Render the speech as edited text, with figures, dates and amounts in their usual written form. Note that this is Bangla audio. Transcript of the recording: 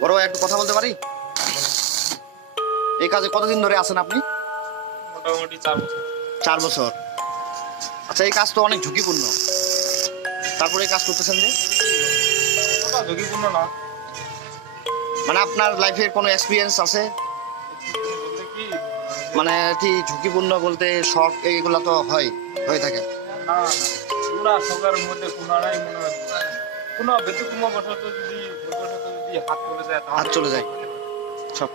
বড় ভাই একটু কথা বলতে পারি? এই কাজে কতদিন ধরে আছেন আপনি? মোটামুটি 4 বছর। 4 বছর। আচ্ছা, এই কাজ তো অনেক ঝুঁকিপূর্ণ, তারপরে এই কাজ করতেছেন যে? অতটা ঝুঁকিপূর্ণ না। মানে আপনার লাইফের কোনো এক্সপিরিয়েন্স আছে? বলতে কি মানে কি ঝুঁকিপূর্ণ বলতে শখ এইগুলা তো হয়ে থাকে। না না, পুরা সকার মধ্যে কোনারাই মনে হয় কোনো ব্যতিক্রম বশত যদি ভুলবশত যদি হাত চলে যায় হাত চলে যায়।